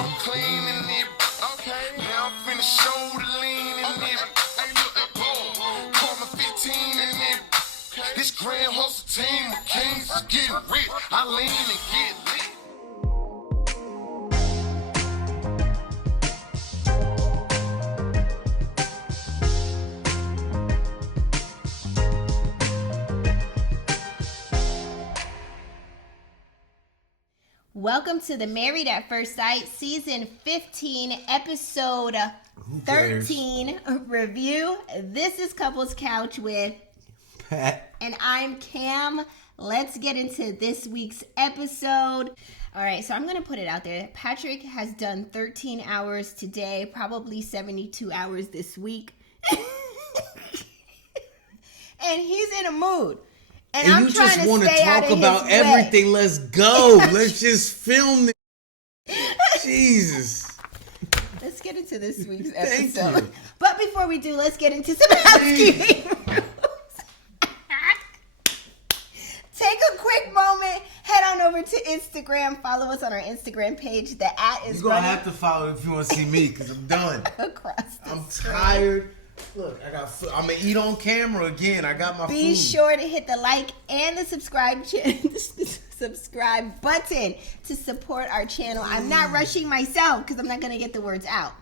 I'm clean in it. Okay. Now I'm finna show the lean in it. Hey, look, boom. Karma 15 in it. This grand hustle team of kings is getting rich. I lean and get lit. Welcome to the Married at First Sight Season 15, Episode 13 review. This is Couples Couch with Pat. And I'm Cam. Let's get into this week's episode. All right, so I'm going to put it out there. Patrick has done 13 hours today, probably 72 hours this week. And he's in a mood. And I'm you just want to talk about everything. Let's go. Let's just film it. Jesus. Let's get into this week's episode. But before we do, let's get into some housekeeping. Take a quick moment. Head on over to Instagram. Follow us on our Instagram page. The @ is You're going to have to follow if you want to see me because I'm done. I'm tired. Look, I'm going to eat on camera again. I got my food. Be sure to hit the like and the subscribe button to support our channel. I'm not rushing myself because I'm not going to get the words out.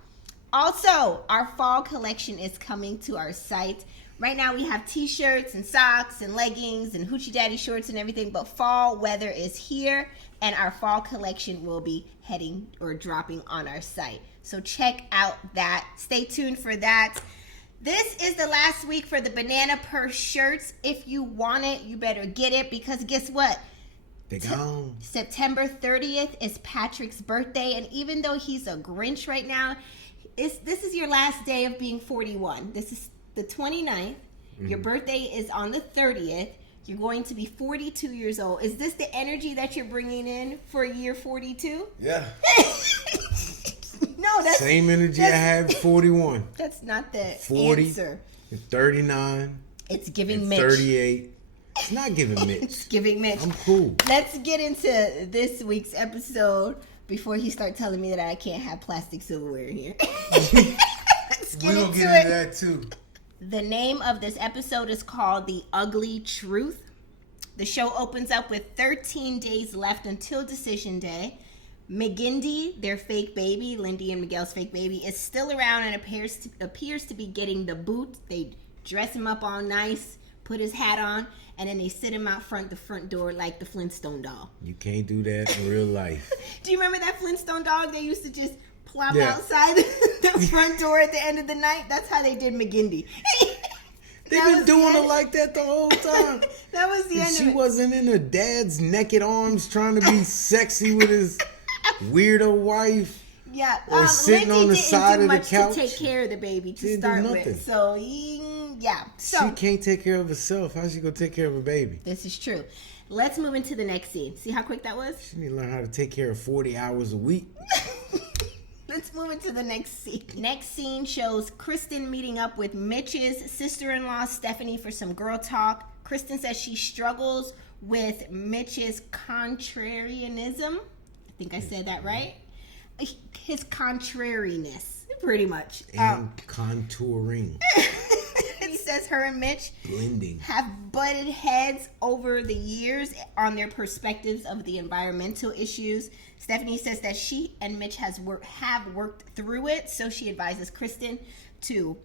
Also, our fall collection is coming to our site. Right now we have t-shirts and socks and leggings and hoochie daddy shorts and everything, but fall weather is here and our fall collection will be heading or dropping on our site. So check out that. Stay tuned for that. This is the last week for the Banana Purse shirts. If you want it, you better get it because guess what? They gone. September 30th is Patrick's birthday, and even though he's a Grinch right now, this is your last day of being 41. This is the 29th. Mm-hmm. Your birthday is on the 30th. You're going to be 42 years old. Is this the energy that you're bringing in for year 42? Yeah. No, that's same energy I had 41. That's not the 40, answer. 39. It's giving Mitch. 38. It's not giving Mitch. It's giving Mitch. I'm cool. Let's get into this week's episode before he starts telling me that I can't have plastic silverware here. We're going to get into that too. The name of this episode is called The Ugly Truth. The show opens up with 13 days left until decision day. McGindy, their fake baby, Lindy and Miguel's fake baby, is still around and appears to be getting the boot. They dress him up all nice, put his hat on, and then they sit him out the front door like the Flintstone doll. You can't do that in real life. Do you remember that Flintstone dog they used to just plop outside the front door at the end of the night? That's how they did McGindy. They've been doing it like that the whole time. That was the end of it. She wasn't in her dad's naked arms trying to be sexy with his weirdo wife. Yeah, or sitting on the side of the couch. To take care of the baby to start with. So yeah, she can't take care of herself. How's she gonna take care of a baby? This is true. Let's move into the next scene. See how quick that was? She need to learn how to take care of 40 hours a week. Let's move into the next scene. Next scene shows Kristen meeting up with Mitch's sister-in-law, Stephanie, for some girl talk. Kristen says she struggles with Mitch's contrarianism. I think I said that right. His contrariness, pretty much. And contouring. He says her and Mitch blending have butted heads over the years on their perspectives of the environmental issues. Stephanie says that she and Mitch have worked through it, so she advises Kristen to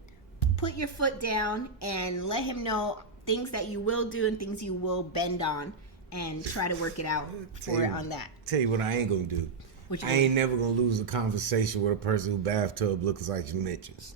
put your foot down and let him know things that you will do and things you will bend on and try to work it out on that. Tell you what I ain't gonna do. I ain't never gonna lose a conversation with a person who bathtub looks like Mitch's.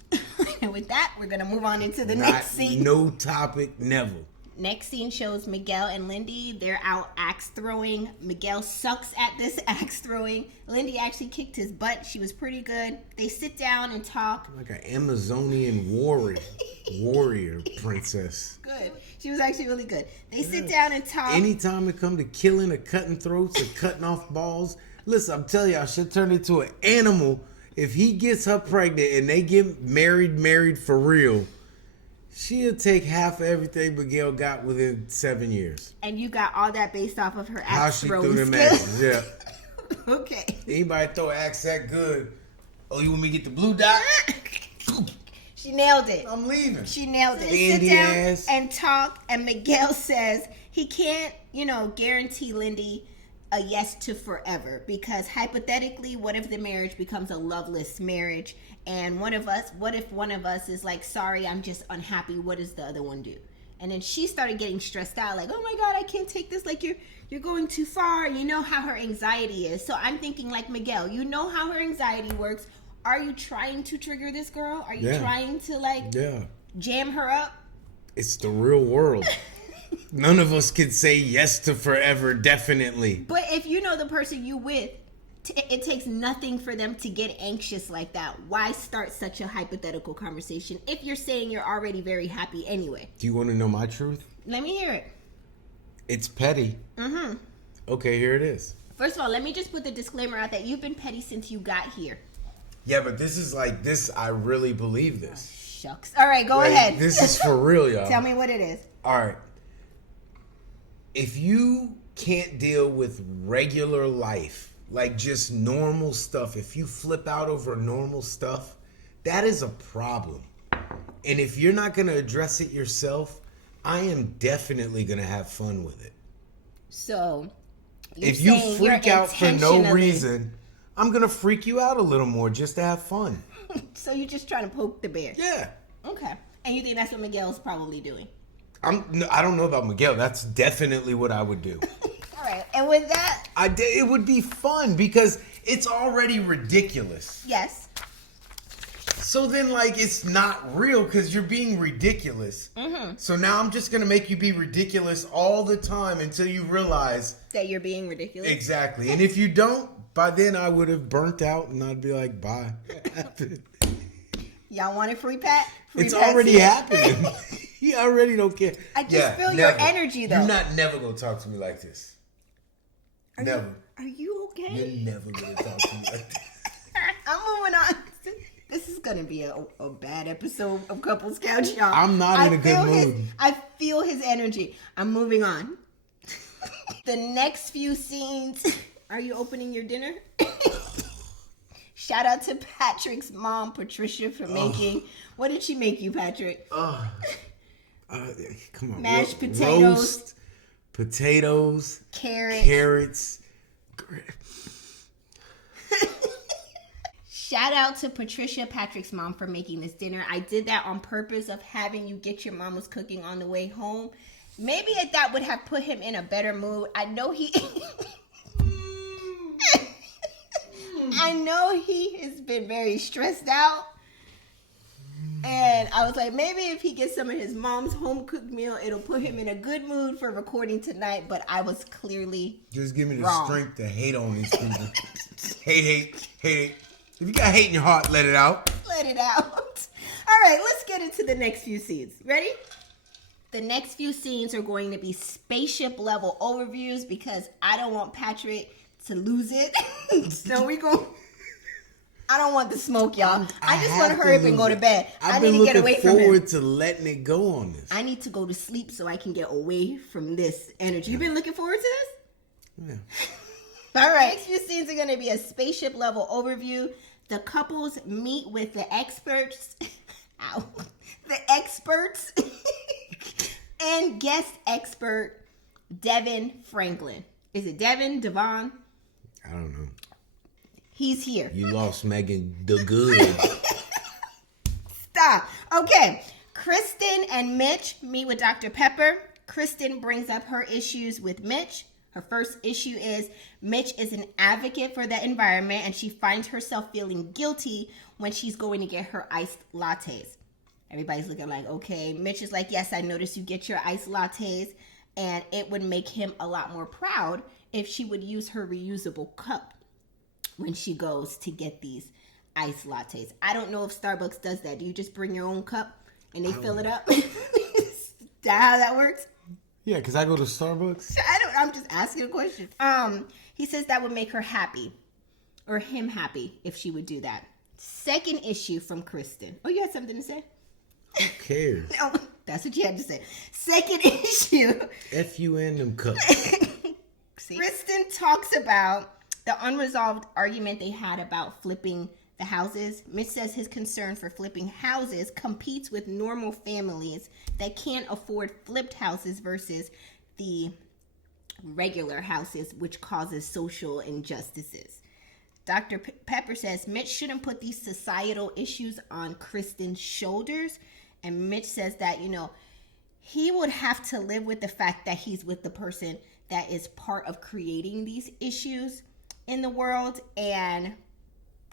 And with that, we're gonna move on into the next scene. No topic, never. Next scene shows Miguel and Lindy. They're out axe throwing. Miguel sucks at this axe throwing. Lindy actually kicked his butt. She was pretty good. They sit down and talk. Like an Amazonian warrior princess. Good. She was actually really good. They sit down and talk. Anytime it come to killing or cutting throats or cutting off balls, listen, I'm telling y'all, she'll turn into an animal. If he gets her pregnant and they get married for real, she'll take half of everything Miguel got within 7 years. And you got all that based off of her axe throwing skills. Yeah. Okay. Anybody throw an axe that good? Oh, you want me to get the blue dot? She nailed it. I'm leaving. She nailed it. Sit down ass. and talk. And Miguel says he can't, guarantee Lindy a yes to forever, because hypothetically, what if the marriage becomes a loveless marriage? And what if one of us is like, sorry, I'm just unhappy. What does the other one do? And then she started getting stressed out, like, oh my God, I can't take this. Like, you're going too far. You know how her anxiety is. So I'm thinking, like, Miguel, you know how her anxiety works. Are you trying to trigger this girl? Are you trying to, jam her up? It's the real world. None of us could say yes to forever, definitely. But if you know the person you with, it takes nothing for them to get anxious like that. Why start such a hypothetical conversation if you're saying you're already very happy anyway? Do you want to know my truth? Let me hear it. It's petty. Mm-hmm. Okay, here it is. First of all, let me just put the disclaimer out that you've been petty since you got here. Yeah, but this is like this. I really believe this. Shucks. All right, go ahead. This is for real, y'all. Tell me what it is. All right. If you can't deal with regular life, like just normal stuff, if you flip out over normal stuff, that is a problem. And if you're not going to address it yourself, I am definitely going to have fun with it. So, if you freak out for no reason, I'm going to freak you out a little more just to have fun. So you're just trying to poke the bear? Yeah. Okay. And you think that's what Miguel's probably doing? I don't know about Miguel. That's definitely what I would do. All right. And with that... It would be fun because it's already ridiculous. Yes. So then, like, it's not real because you're being ridiculous. Mm-hmm. So now I'm just going to make you be ridiculous all the time until you realize... that you're being ridiculous? Exactly. And if you don't, by then I would have burnt out and I'd be like, bye. Y'all want a free pat? It's already happening. You already don't care. I just feel your energy, though. You're not never going to talk to me like this. Never. Are you okay? You're never going to talk to me like this. I'm moving on. This is going to be a bad episode of Couples Couch, y'all. I'm not in a good mood. I feel his energy. I'm moving on. The next few scenes. Are you opening your dinner? Shout out to Patrick's mom, Patricia, for making... What did she make you, Patrick? Come on. Mashed potatoes. Roast potatoes. Carrots. Shout out to Patricia, Patrick's mom, for making this dinner. I did that on purpose of having you get your mama's cooking on the way home. Maybe that would have put him in a better mood. I know he has been very stressed out. And I was like, maybe if he gets some of his mom's home-cooked meal, it'll put him in a good mood for recording tonight. But I was clearly just give me the wrong. Strength to hate on these people. hate. If you got hate in your heart, let it out. Let it out. All right, let's get into the next few scenes. Ready? The next few scenes are going to be spaceship-level overviews because I don't want Patrick to lose it. So I don't want the smoke, y'all. I just want to hurry up and go to bed. I need to get away from him. I've been looking forward to letting it go on this. I need to go to sleep so I can get away from this energy. You been looking forward to this? Yeah. All right. Next few scenes are going to be a spaceship-level overview. The couples meet with the experts. Ow. The experts. And guest expert, Devin Franklin. Is it Devin? Devon? I don't know. He's here. You lost Megan the Good. Stop. Okay. Kristen and Mitch meet with Dr. Pepper. Kristen brings up her issues with Mitch. Her first issue is Mitch is an advocate for the environment and she finds herself feeling guilty when she's going to get her iced lattes. Everybody's looking like, okay. Mitch is like, yes, I noticed you get your iced lattes and it would make him a lot more proud if she would use her reusable cup when she goes to get these iced lattes. I don't know if Starbucks does that. Do you just bring your own cup and they fill it up? Is that how that works? Yeah, because I go to Starbucks. I'm just asking a question. He says that would make her happy or him happy if she would do that. Second issue from Kristen. Oh, you had something to say? Who cares? No, that's what you had to say. Second issue. F you and them cups. Kristen talks about the unresolved argument they had about flipping the houses. Mitch says his concern for flipping houses competes with normal families that can't afford flipped houses versus the regular houses, which causes social injustices. Dr. Pepper says Mitch shouldn't put these societal issues on Kristen's shoulders. And Mitch says that, he would have to live with the fact that he's with the person that is part of creating these issues in the world. And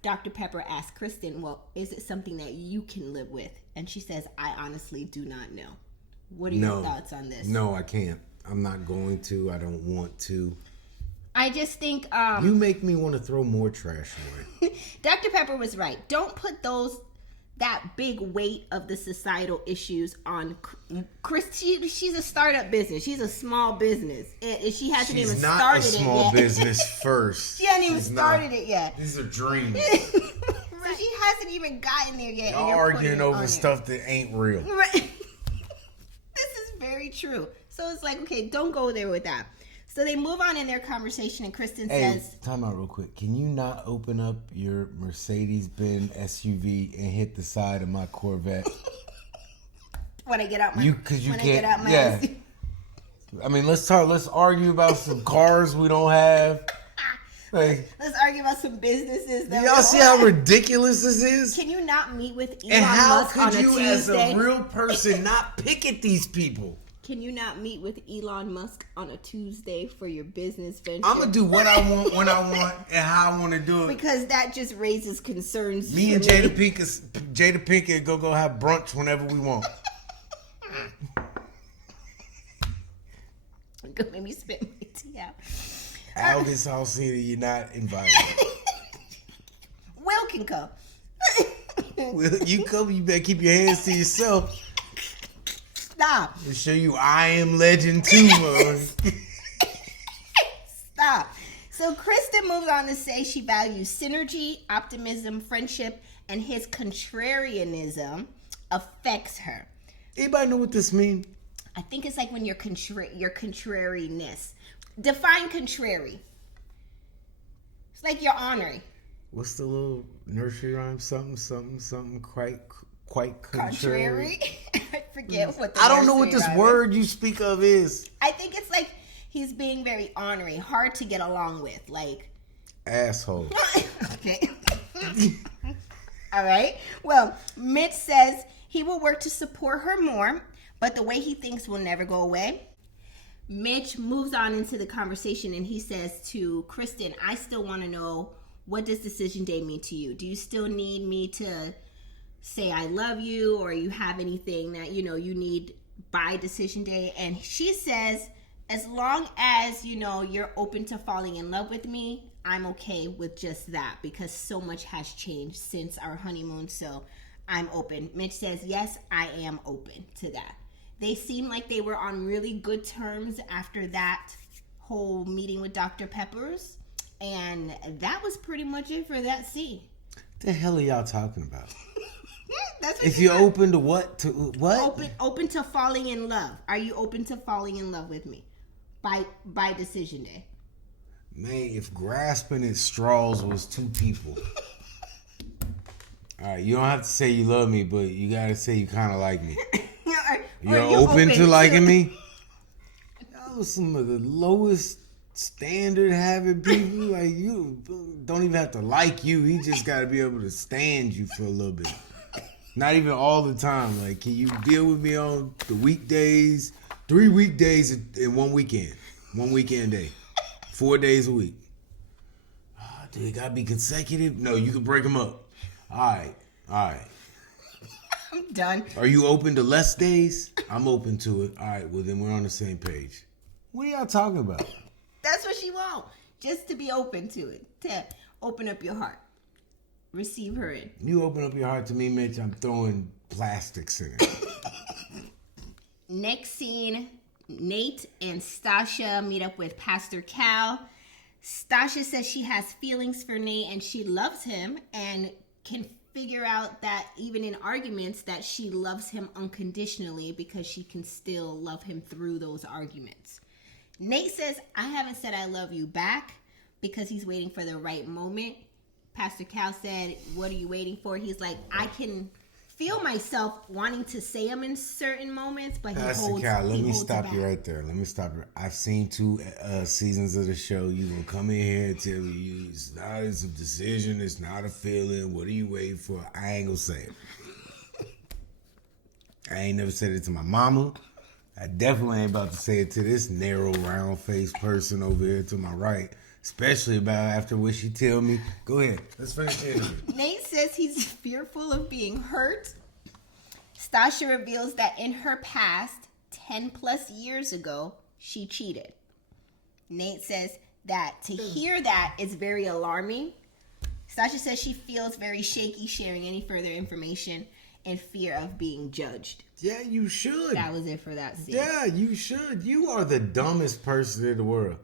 Dr. Pepper asked Kristen, well, is it something that you can live with? And she says, I honestly do not know. What are your thoughts on this? No, I can't. I'm not going to. I don't want to. I just think... you make me want to throw more trash away. Dr. Pepper was right. Don't put that big weight of the societal issues on Chris. She's a startup business. She's a small business. And she hasn't even started it yet. She's not a small business first. She hasn't even started it yet. These are dreams. So she hasn't even gotten there yet. Y'all arguing over stuff that ain't real. Right. This is very true. So it's like, okay, don't go there with that. So they move on in their conversation, and Kristen says... time out real quick. Can you not open up your Mercedes-Benz SUV and hit the side of my Corvette? When I get out my... Yeah. I mean, let's argue about some cars we don't have. Like, let's argue about some businesses. Do y'all see how ridiculous this is? Can you not meet with Elon and how Musk could on a you, Tuesday? as a real person, not pick at these people? Can you not meet with Elon Musk on a Tuesday for your business venture? I'm going to do what I want, when I want, and how I want to do it. Because that just raises concerns. Me and Jada Pinkett go have brunch whenever we want. Go make me spit my tea out. August Alcina, you're not invited. Will can come. Will, you come, you better keep your hands to yourself. Stop. To show you I am legend too, man. Stop. So Kristen moves on to say she values synergy, optimism, friendship, and his contrarianism affects her. Anybody know what this means? I think it's like when your contrariness. Define contrary. It's like you're honoring. What's the little nursery rhyme? Something quite contrary. I forget what I don't know what this word you speak of is. I think it's like he's being very honoring, hard to get along with, like asshole. Okay. All right. Well, Mitch says he will work to support her more, but the way he thinks will never go away. Mitch moves on into the conversation and he says to Kristen, I still want to know, what does decision day mean to you? Do you still need me to say I love you, or you have anything that you need by decision day? And she says, as long as you're open to falling in love with me, I'm okay with just that, because so much has changed since our honeymoon, so I'm open. Mitch says, yes, I am open to that. They seem like they were on really good terms after that whole meeting with Dr. Peppers, and that was pretty much it for that scene. The hell are y'all talking about? That's what if you're open to what? To what? Open to falling in love. Are you open to falling in love with me by decision day? Man, if grasping at straws was two people. All right, you don't have to say you love me, but you gotta say you kind of like me. You're open to liking me? Some of the lowest standard having people. Like, you don't even have to like you. He just got to be able to stand you for a little bit. Not even all the time. Like, can you deal with me on the weekdays? 3 weekdays in one weekend. One weekend day. 4 days a week. Do they got to be consecutive? No, you can break them up. All right. I'm done. Are you open to less days? I'm open to it. All right, well, then we're on the same page. What are y'all talking about? That's what she wants. Just to be open to it. To open up your heart. Receive her in. You open up your heart to me, Mitch, I'm throwing plastics in it. Next scene, Nate and Stasha meet up with Pastor Cal. Stasha says she has feelings for Nate and she loves him and can figure out that even in arguments that she loves him unconditionally because she can still love him through those arguments. Nate says, I haven't said I love you back because he's waiting for the right moment. Pastor Cal said, what are you waiting for? He's like, I can feel myself wanting to say them in certain moments, but Pastor Cal, let me stop you right there. I've seen 2 seasons of the show. You gonna come in here and tell me it's not a decision, it's not a feeling. What are you waiting for? I ain't gonna say it. I ain't never said it to my mama. I definitely ain't about to say it to this narrow, round-faced person over here to my right. Especially about after what she tell me. Go ahead. Let's finish the interview. Nate says he's fearful of being hurt. Stasha reveals that in her past, 10 plus years ago, she cheated. Nate says that to hear that is very alarming. Stasha says she feels very shaky sharing any further information in fear of being judged. Yeah, you should. That was it for that scene. Yeah, you should. You are the dumbest person in the world.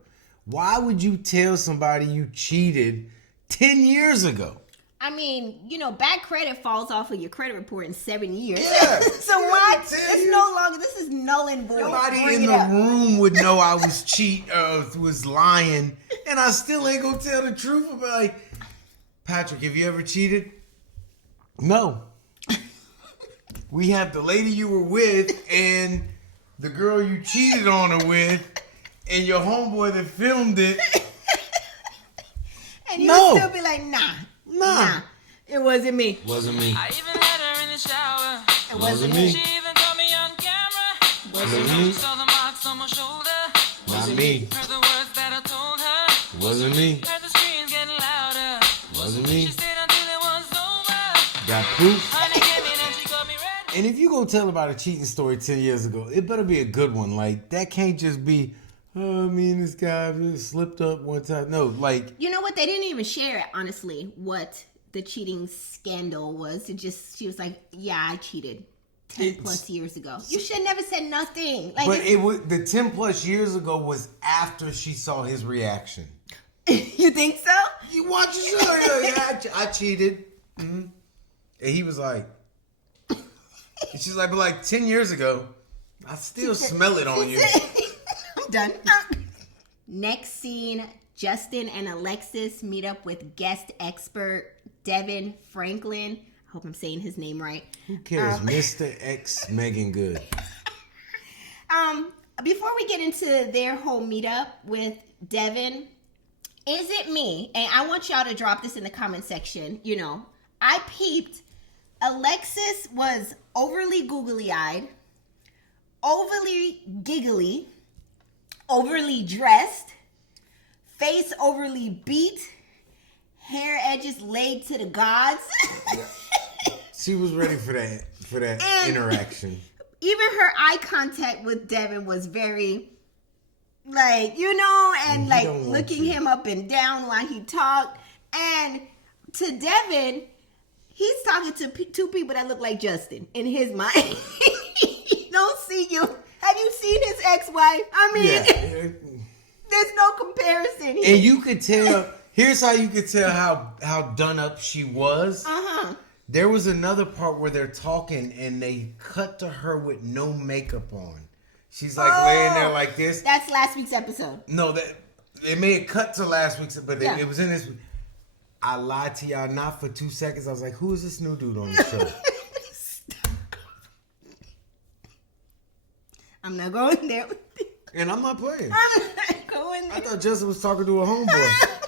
Why would you tell somebody you cheated 10 years ago? I mean, bad credit falls off of your credit report in 7 years. Yeah. So why? It's no longer. This is null and void. Nobody in the room would know I was was lying, and I still ain't gonna tell the truth. I'll be like, Patrick, have you ever cheated? No. We have the lady you were with and the girl you cheated on her with. And your homeboy that filmed it. And you would still be like, nah. It wasn't me. Wasn't me. I even had her in the shower. It wasn't me. She even caught me on camera. Wasn't me. Saw the marks on my shoulder. Not me. Heard the words that I told her. Wasn't me. Heard the screams getting louder. Wasn't me. She stayed until it was over. Got proof. Honey came in and she got me red. And if you gonna tell about a cheating story 10 years ago, it better be a good one. Like, that can't just be, me and this guy just slipped up one time. No, like... You know what? They didn't even share, honestly, what the cheating scandal was. She was like, yeah, I cheated 10 plus years ago. You should have never said nothing. Like, But it was the 10 plus years ago was after she saw his reaction. You think so? You watch the show. Yeah, I cheated. Mm-hmm. And he was like... And she's like, but like 10 years ago, I still smell it on you. I'm done. Next scene, Justin and Alexis meet up with guest expert Devin Franklin. I hope I'm saying his name right. Who cares? Mr. X Megan Good. Before we get into their whole meetup with Devin, is it me? And I want y'all to drop this in the comment section. I peeped. Alexis was overly googly-eyed, overly giggly, overly dressed, face overly beat, hair edges laid to the gods. She was ready for that And interaction. Even her eye contact with Devin was very, and looking him up and down while he talked. And to Devin, he's talking to 2 people that look like Justin in his mind. He don't see you. Have you seen his ex-wife? I mean, there's no comparison here. And you could tell, here's how you could tell how done up she was. Uh-huh. There was another part where they're talking and they cut to her with no makeup on. She's like laying there like this. That's last week's episode. No, it may have cut to last week's, but Yeah. it was in this. I lied to y'all not for 2 seconds. I was like, who is this new dude on the show? I'm not going there. And I'm not playing. I'm not going there. I thought Justin was talking to a homeboy. I'm not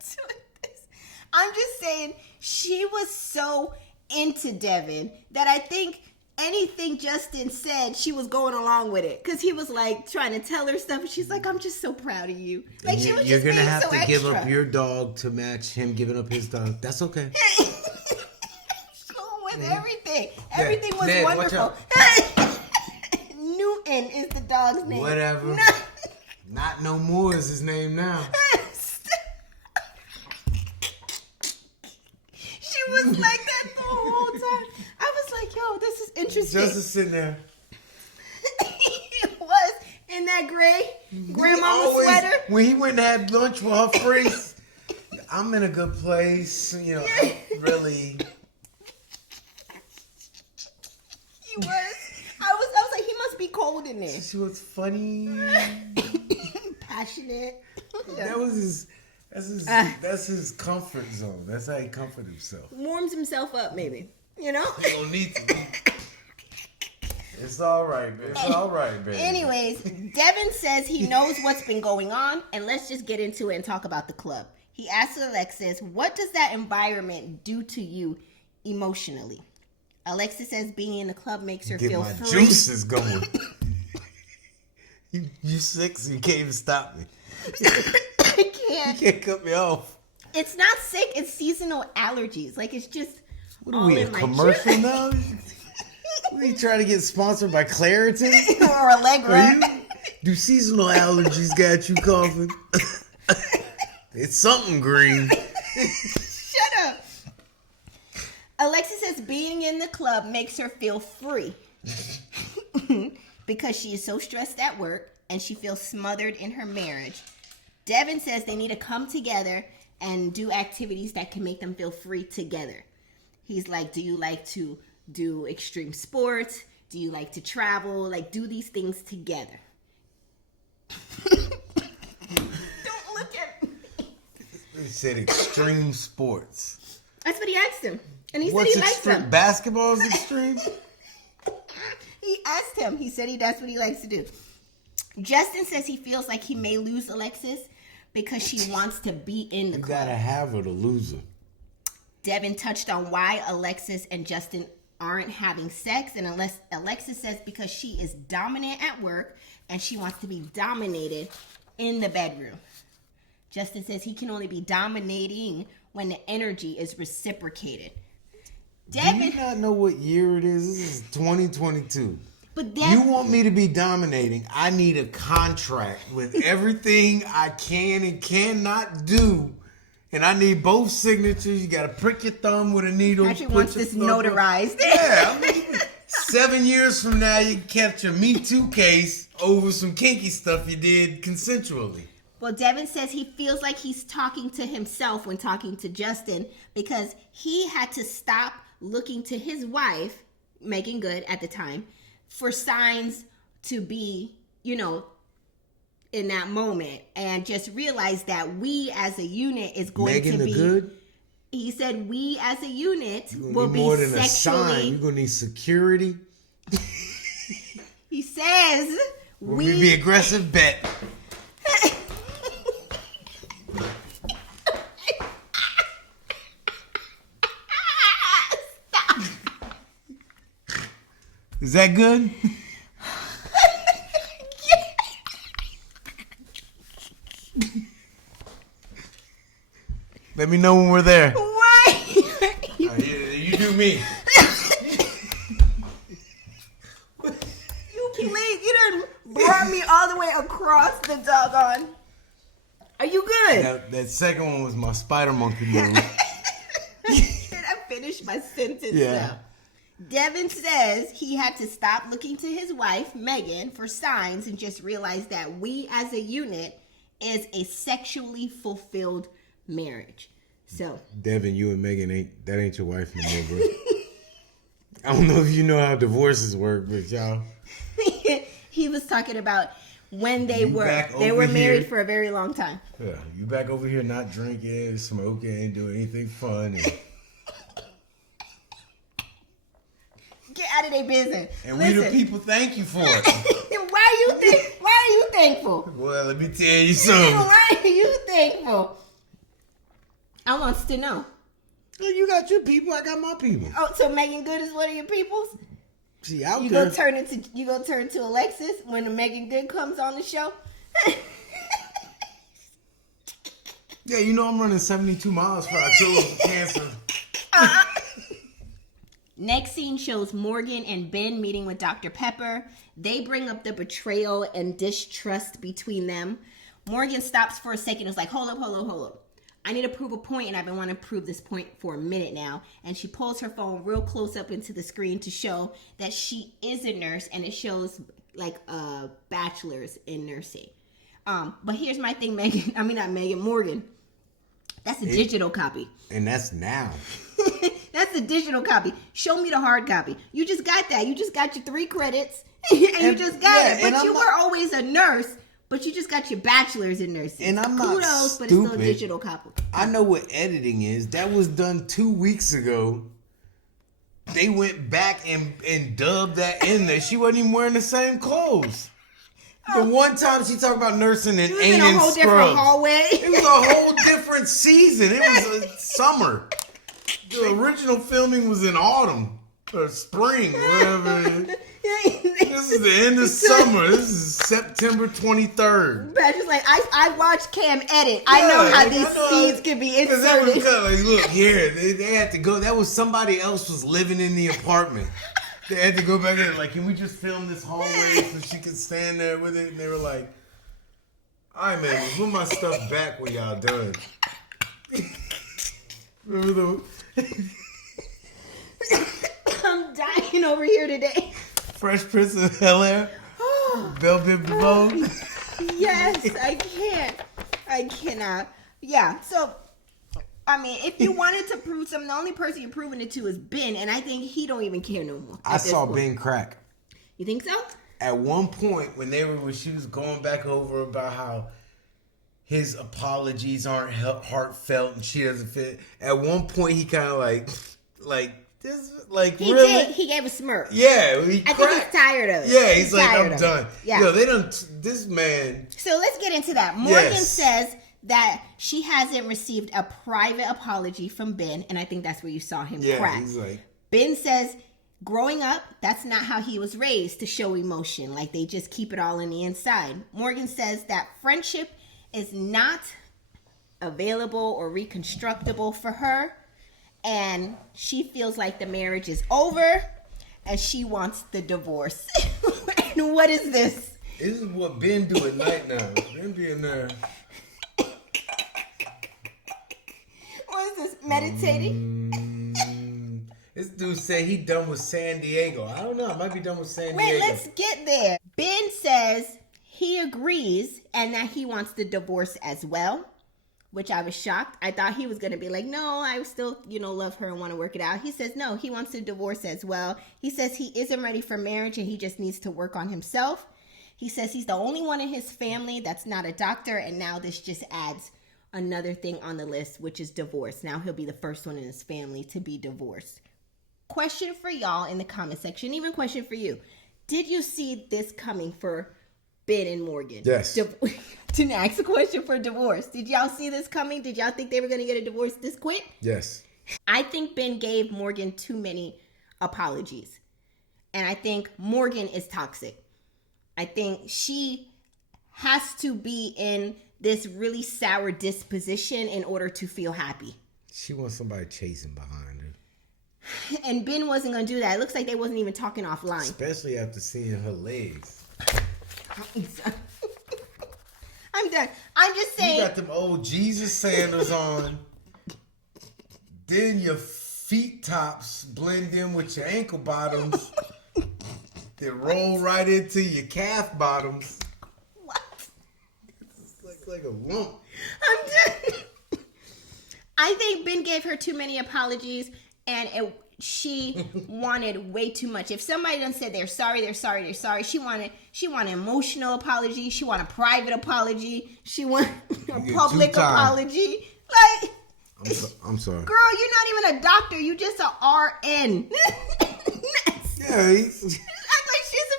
doing this. I'm just saying she was so into Devin that I think anything Justin said, she was going along with it. Because he was like trying to tell her stuff. And she's like, I'm just so proud of you. Like, she was You're just going to being have so to extra. give up your dog to match him giving up his dog. That's okay. Cool with everything. Everything was Dad, wonderful. Newton is the dog's name. Whatever. Not no more is his name now. She was like that the whole time. I was like, yo, this is interesting. Justin sitting there. He was in that gray grandmama sweater. When he went and had lunch with her friends, I'm in a good place. Really. He was. I was like, he must be cold in there. She was funny. Passionate. That was That's his comfort zone. That's how he comforts himself. Warms himself up, maybe. You know? He don't need to. It's all right, man. It's all right, baby. Anyways, Devin says he knows what's been going on, and let's just get into it and talk about the club. He asks Alexis, what does that environment do to you emotionally? Alexis says being in the club makes her feel free. Get my juices going. You sick, so you can't even stop me. I can't. You can't cut me off. It's not sick. It's seasonal allergies. Like, it's just What are we, a commercial now? We trying to get sponsored by Claritin? or Allegra. Do seasonal allergies got you coughing? It's something green. Shut up. Alexis says being in the club makes her feel free because she is so stressed at work and she feels smothered in her marriage. Devin says they need to come together and do activities that can make them feel free together. He's like, do you like to do extreme sports? Do you like to travel? Like, do these things together. Don't look at me. He said extreme sports. That's what he asked him. And he What's said he likes extreme? them. Basketball is extreme? He asked him. He said that's what he likes to do. Justin says he feels like he may lose Alexis because she wants to be in the You club. gotta have her to lose her. Devin touched on why Alexis and Justin aren't having sex, and Alexis says because she is dominant at work and she wants to be dominated in the bedroom. Justin says he can only be dominating when the energy is reciprocated. Devin, Do you not know what year it is? This is 2022. but You want me to be dominating? I need a contract with everything I can and cannot do. And I need both signatures. You got to prick your thumb with a needle. Patrick put wants your this thumb up. notarized. Yeah. I mean, 7 years from now, you can catch a Me Too case over some kinky stuff you did consensually. Well, Devin says he feels like he's talking to himself when talking to Justin because he had to stop looking to his wife, Megan Good at the time, for signs to be, in that moment, and just realize that we as a unit is going Megan to the be. Good? He said we as a unit You're will gonna need be more than a sign. sexually. You're going to need security. He says Will we be aggressive? Bet. Is that good? Let me know when we're there. Why? You do me. You done brought me all the way across the doggone. Are you good? That second one was my spider monkey move. Did I finish my sentence now? Devin says he had to stop looking to his wife, Megan, for signs and just realize that we as a unit is a sexually fulfilled marriage. So, Devin, you and Megan ain't your wife no more, bro. I don't know if you know how divorces work, but y'all. he was talking about when they You were back married over here. for a very long time. Yeah, you back over here not drinking, smoking, doing anything fun. Get out of their business. And we the people thank you for it. Why are you thankful? Well, let me tell you something. Why are you thankful? I wants to know. Well, you got your people, I got my people. Oh, so Megan Good is one of your peoples? She out You there. gonna turn to Alexis when the Megan Good comes on the show? Yeah, I'm running 72 miles for October cancer. Next scene shows Morgan and Binh meeting with Dr. Pepper. They bring up the betrayal and distrust between them. Morgan stops for a second and is like, hold up. I need to prove a point, and I've been wanting to prove this point for a minute now. And she pulls her phone real close up into the screen to show that she is a nurse, and it shows like a bachelor's in nursing. But here's my thing, Morgan. That's a digital copy. And that's now. That's the digital copy. Show me the hard copy. You just got that. You just got your 3 credits, and you just got it. But you were always a nurse but you just got your bachelor's in nursing. And I'm not Kudos, but it's still a stupid. digital copy. I know what editing is. That was done 2 weeks ago. They went back and dubbed that in there. She wasn't even wearing the same clothes. The one time she talked about nursing and It was ain't in a in whole different scrubs. hallway. It was a whole different season. It was a summer. The original filming was in autumn or spring, whatever. This is the end of summer. This is September 23rd. But just like I watched Cam edit. I know how these scenes can be Because that was inserted. kind of like, look here, they had to go. That was somebody else was living in the apartment. They had to go back in. Like, can we just film this hallway so she could stand there with it? And they were like, all right, man, we'll put my stuff back when y'all done. Remember the I'm dying over here today. Fresh Prince of Bel-Air? Belle Biv DeVoe? Yes, I can't. I cannot. Yeah, so, I mean, if you wanted to prove something, the only person you're proving it to is Binh, and I think he don't even care no more. I saw Binh crack. You think so? At one point, when she was going back over about how his apologies aren't heartfelt and she doesn't fit. At one point, he kind of like this, like He really. did. He gave a smirk. Yeah, I think he's tired of it. Yeah, he's like, tired I'm of done. it. Yeah. Yo, they don't. This man. So let's get into that. Morgan Yes. says that she hasn't received a private apology from Binh, and I think that's where you saw him Yeah, crack. he's like. Binh says, growing up, that's not how he was raised to show emotion. Like, they just keep it all in the inside. Morgan says that friendship is not available or reconstructible for her, and she feels like the marriage is over, and she wants the divorce. And what is this? This is what Ben do at night now. Ben be in there. What is this? Meditating? This dude said he done with San Diego. I don't know. I might be done with San Wait, Diego. let's get there. Ben says he agrees and that he wants the divorce as well, which I was shocked. I thought he was going to be like, no, I still, love her and want to work it out. He says, no, he wants the divorce as well. He says he isn't ready for marriage and he just needs to work on himself. He says he's the only one in his family that's not a doctor, and now this just adds another thing on the list, which is divorce. Now he'll be the first one in his family to be divorced. Question for y'all in the comment section, even question for you. Did you see this coming for Binh and Morgan? Yes. Didn't ask a question for divorce. Did y'all see this coming? Did y'all think they were going to get a divorce this quick? Yes. I think Binh gave Morgan too many apologies. And I think Morgan is toxic. I think she has to be in this really sour disposition in order to feel happy. She wants somebody chasing behind her. And Binh wasn't going to do that. It looks like they wasn't even talking offline. Especially after seeing her legs. I'm done. I'm just saying. You got them old Jesus sandals on. Then your feet tops blend in with your ankle bottoms. They roll right into your calf bottoms. What? It's like a lump. I'm done. I think Binh gave her too many apologies, and she wanted way too much. If somebody done said they're sorry, she wanted emotional apology. She wanted a private apology. She wanted a public apology. Like, I'm sorry. girl, you're not even a doctor. You just a RN. Yeah, he's... Act like she's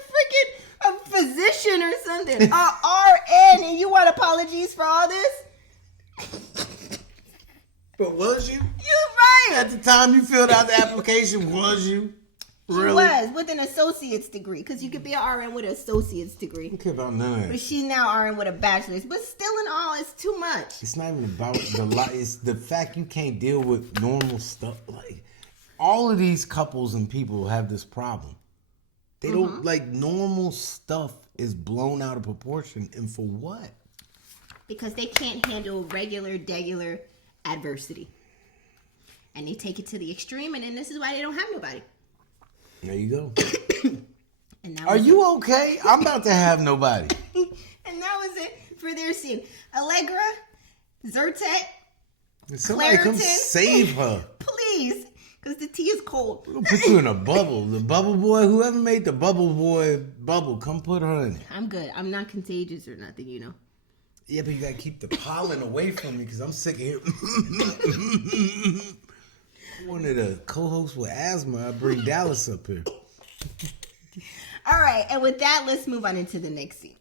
a physician or something. A RN, and you want apologies for all this? But was you? You right. At the time you filled out the application, was you? Really? She was with an associate's degree, because you could be an RN with an associate's degree. I don't care about none of But that. she's now RN with a bachelor's. But still in all, it's too much. It's not even about the lot. It's the fact you can't deal with normal stuff. Like, all of these couples and people have this problem. They don't, like, normal stuff is blown out of proportion. And for what? Because they can't handle regular adversity. And they take it to the extreme, and then this is why they don't have nobody. There you go. And that Are was you okay? I'm about to have nobody. And that was it for their scene. Allegra, Zyrtec, Somebody come Claritin. save her. Please Because the tea is cold. We'll put you in a bubble. The bubble boy, whoever made the bubble boy bubble, come put her in it. I'm good. I'm not contagious or nothing, you know. Yeah, but you gotta keep the pollen away from me because I'm sick of hearing. One of the co-hosts with asthma, I bring Dallas up here. All right, and with that, let's move on into the next scene.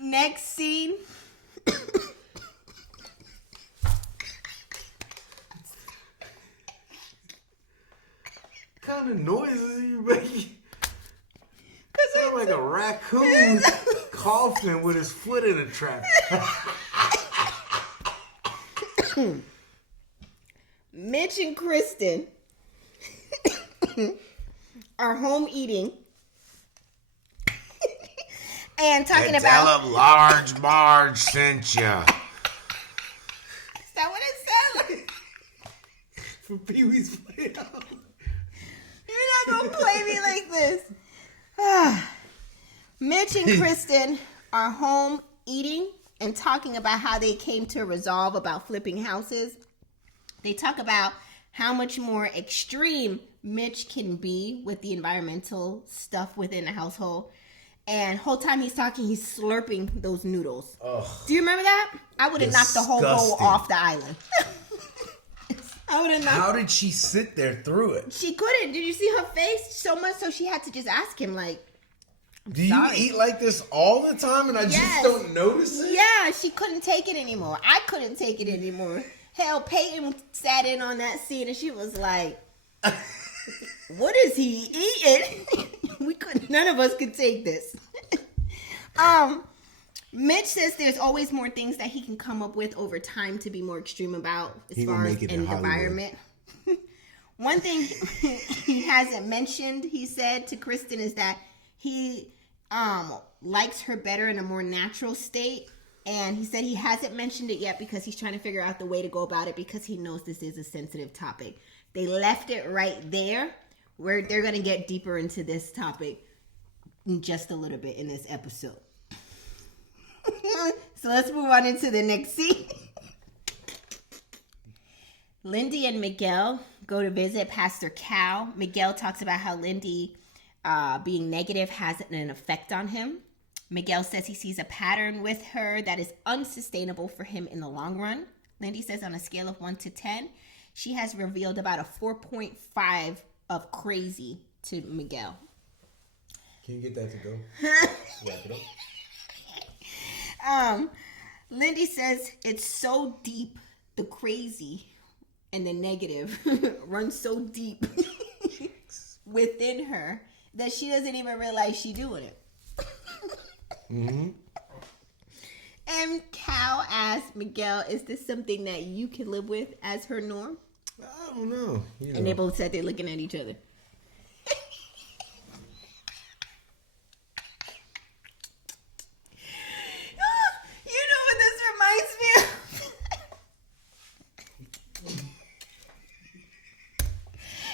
Next scene. What kind of noises are you making? Sound like a raccoon coughing with his foot in a trap. Mitch and Kristen are home eating and talking And about. tell him Large Marge sent ya. Is that what it sounds like? For Pee-wee's Playhouse. You're not gonna play me like this. Mitch and Kristen are home eating and talking about how they came to a resolve about flipping houses. They talk about how much more extreme Mitch can be with the environmental stuff within the household. And whole time he's talking, he's slurping those noodles. Ugh. Do you remember that? I would have knocked the whole bowl Disgusting. off the island. I would have knocked. How did she sit there through it? She couldn't. Did you see her face? So much so she had to just ask him, like, Do you sorry. eat like this all the time and I Yes. just don't notice it? yeah, she couldn't take it anymore. I couldn't take it anymore. Hell, Peyton sat in on that scene and she was like, what is he eating? None of us could take this. Mitch says there's always more things that he can come up with over time to be more extreme about as He far gonna as make it in in the Hollywood. environment. One thing he hasn't mentioned, he said to Kristen, is that he likes her better in a more natural state. And he said he hasn't mentioned it yet because he's trying to figure out the way to go about it because he knows this is a sensitive topic. They left it right there where they're going to get deeper into this topic in just a little bit in this episode. So let's move on into the next scene. Lindy and Miguel go to visit Pastor Cal. Miguel talks about how Lindy being negative has an effect on him. Miguel says he sees a pattern with her that is unsustainable for him in the long run. Lindy says on a scale of 1 to 10, she has revealed about a 4.5 of crazy to Miguel. Can you get that to go? Wrap it up. Lindy says it's so deep, the crazy and the negative runs so deep within her that she doesn't even realize she's doing it. Mm-hmm. And Cal asked Miguel, is this something that you can live with as her norm? I don't know. You know. And they both said they're looking at each other. You know what this reminds me of?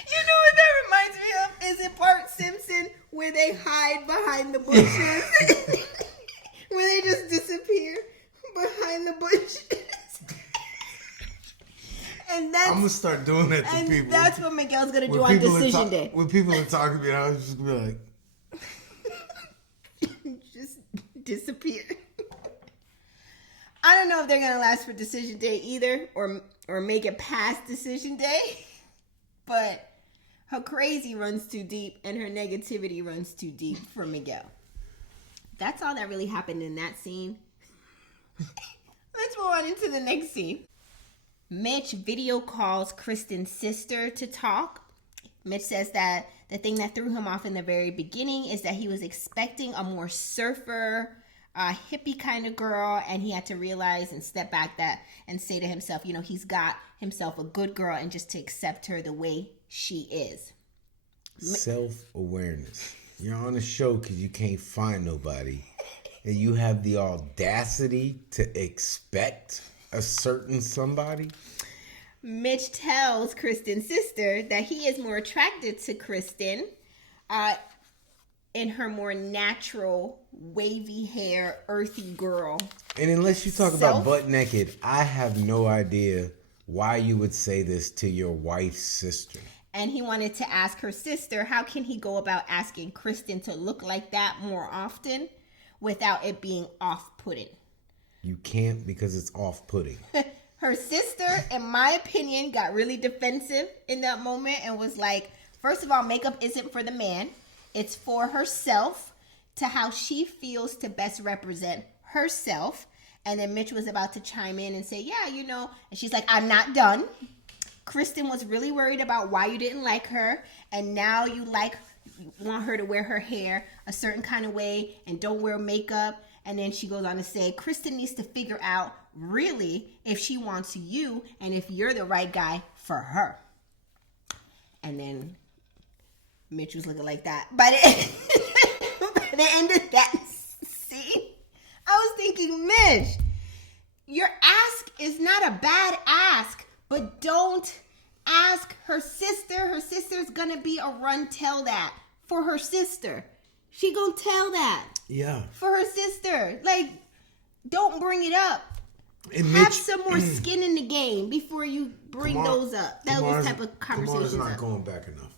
You know what that reminds me of? Is it Bart Simpson where they hide behind the bushes? Where they just disappear behind the bushes? And that's, I'm gonna start doing that to and people. that's what Miguel's gonna do When on people are decision day. When people are talking to me, I was just gonna be like, Just disappear. I don't know if they're gonna last for decision day either, or make it past decision day. But her crazy runs too deep, and her negativity runs too deep for Miguel. That's all that really happened in that scene. Let's move on into the next scene. Mitch video calls Kristen's sister to talk. Mitch says that the thing that threw him off in the very beginning is that he was expecting a more surfer, hippie kind of girl, and he had to realize and step back that and say to himself, you know, he's got himself a good girl and just to accept her the way she is. self-awareness. You're on a show because you can't find nobody, and you have the audacity to expect a certain somebody. Mitch tells Kristen's sister that he is more attracted to Kristen in her more natural, wavy hair, earthy girl And unless you talk Self? about butt naked, I have no idea why you would say this to your wife's sister. And he wanted to ask her sister, how can he go about asking Kristen to look like that more often without it being off-putting? You can't because it's off-putting. Her sister, in my opinion, got really defensive in that moment and was like, first of all, makeup isn't for the man. It's for herself, to how she feels to best represent herself. And then Mitch was about to chime in and say, yeah, you know. And she's like, I'm not done. Kristen was really worried about why you didn't like her. And now you want her to wear her hair a certain kind of way and don't wear makeup. And then she goes on to say, Kristen needs to figure out really if she wants you and if you're the right guy for her. And then Mitch was looking like that. By the end of that scene, I was thinking, Mitch, your ask is not a bad ask, but don't ask her sister. Her sister's gonna be a run tell that for her sister. She gonna tell that. Yeah. For her sister. Like, don't bring it up. And Have Mitch, some more skin in the game before you bring those up. Those type of conversations Kamar's not up. going back enough.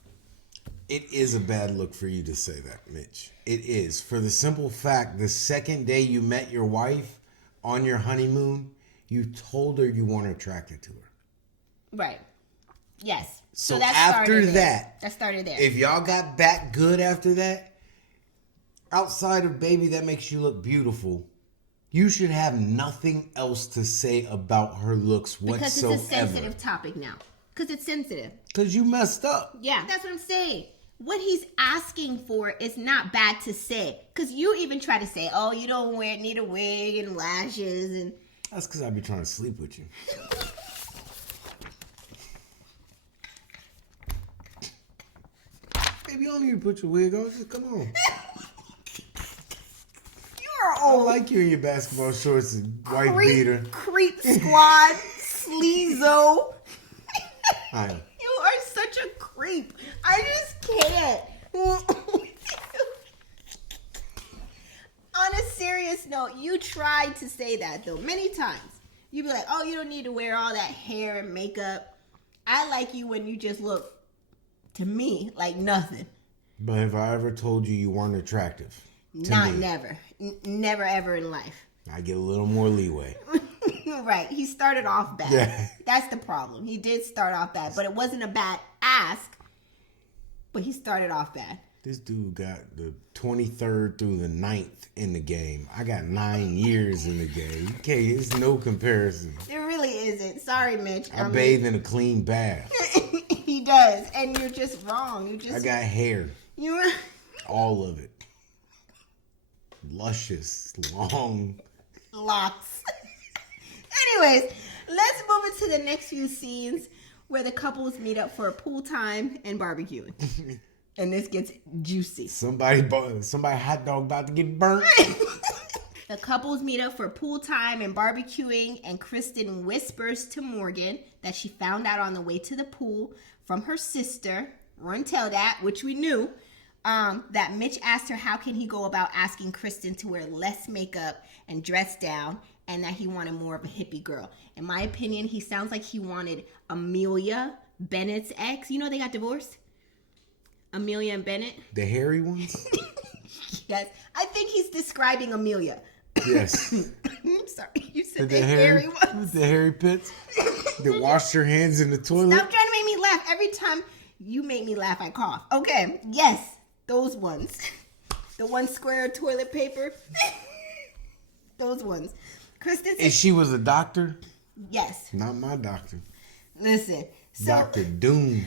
It is a bad look for you to say that, Mitch. It is. For the simple fact, the second day you met your wife on your honeymoon, you told her you weren't attracted to her. Right. Yes. So that after started that, that started there. if y'all got back good after that, outside of baby, that makes you look beautiful, you should have nothing else to say about her looks because whatsoever. it's a sensitive topic now. Because it's sensitive. Because you messed up. Yeah. That's what I'm saying. What he's asking for is not bad to say. Because you even try to say, oh, you don't need a wig and lashes. And That's because I be trying to sleep with you. Baby, you don't need to put your wig on. Just come on. you're I old. like you in your basketball shorts and white beater. Creep squad. Sleazo. I am. You are such a creep. I just can't. On a serious note, you tried to say that though many times. You'd be like, oh, you don't need to wear all that hair and makeup. I like you when you just look, to me, like nothing. But have I ever told you you weren't attractive? To Not me? never. Never ever in life. I get a little more leeway. Right. He started off bad. Yeah. That's the problem. He did start off bad, but it wasn't a bad ask. But he started off bad. This dude got the 23rd through the 9th in the game. I got 9 years in the game. Okay, it's no comparison. It really isn't. Sorry, Mitch. I bathe in a clean bath. He does, and you're just wrong. I got hair. You. All of it. Luscious, long. Locks. Anyways, let's move into the next few scenes where the couples meet up for a pool time and barbecuing. And this gets juicy. Somebody hot dog about to get burnt. The couples meet up for pool time and barbecuing, and Kristen whispers to Morgan that she found out on the way to the pool from her sister, run tell that, which we knew, that Mitch asked her how can he go about asking Kristen to wear less makeup and dress down, and that he wanted more of a hippie girl. In my opinion, he sounds like he wanted Amelia, Bennett's ex. You know they got divorced? Amelia and Bennett? The hairy ones? Yes. I think he's describing Amelia. Yes. I'm sorry. You said the hairy ones. The hairy pits that wash your hands in the toilet. Stop trying to make me laugh. Every time you make me laugh, I cough. Okay. Yes. Those ones. The one square toilet paper. Those ones. Kristen said, And she was a doctor? yes. Not my doctor. Listen. So Dr. Doom.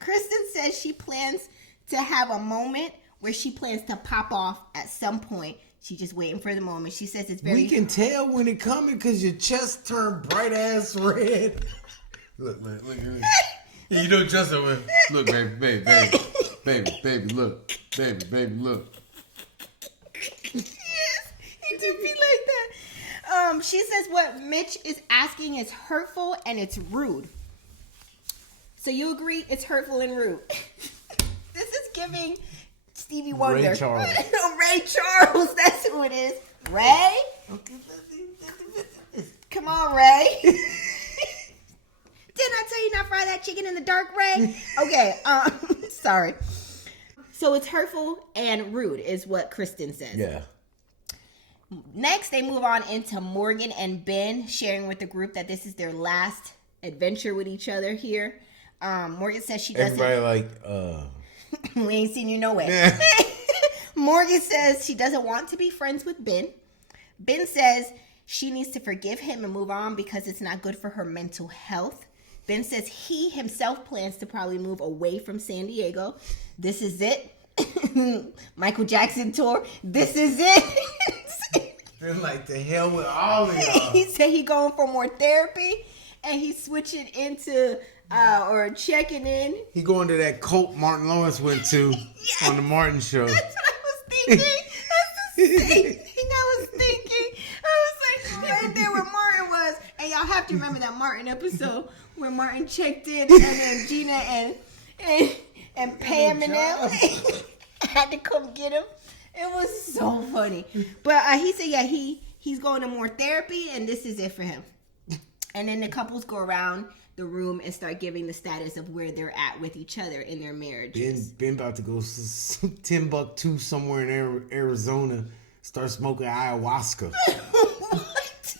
Kristen says she plans to have a moment where she plans to pop off at some point. She's just waiting for the moment. She says it's very... We can tell when it coming because your chest turned bright ass red. Look. Yeah, you know Justin went, look, baby, look. Baby, look. Yes, he do be like that. She says what Mitch is asking is hurtful and it's rude. So you agree it's hurtful and rude? This is giving Stevie Wonder. Ray Charles. Ray Charles, that's who it is. Ray Come on, Ray. Didn't I tell you not fry that chicken in the dark, Ray? Okay, sorry. So it's hurtful and rude is what Kristen says. Yeah. Next, they move on into Morgan and Binh sharing with the group that this is their last adventure with each other here. Morgan says she doesn't... Everybody we ain't seen you nowhere. Morgan says she doesn't want to be friends with Binh. Binh says she needs to forgive him and move on because it's not good for her mental health. Binh says he himself plans to probably move away from San Diego. This is it. Michael Jackson tour. This is it. They're like, the hell with all of y'all. He said he going for more therapy and he's switching into or checking in. He going to that cult Martin Lawrence went to on the Martin show. That's what I was thinking. That's the same thing I was thinking. I was like, right there where Martin was. And y'all have to remember that Martin episode where Martin checked in and then Gina and Pam and them had to come get him. It was so funny. But he said, yeah, he's going to more therapy and this is it for him. And then the couples go around the room and start giving the status of where they're at with each other in their marriage. Been about to go Timbuktu somewhere in Arizona, start smoking ayahuasca. What?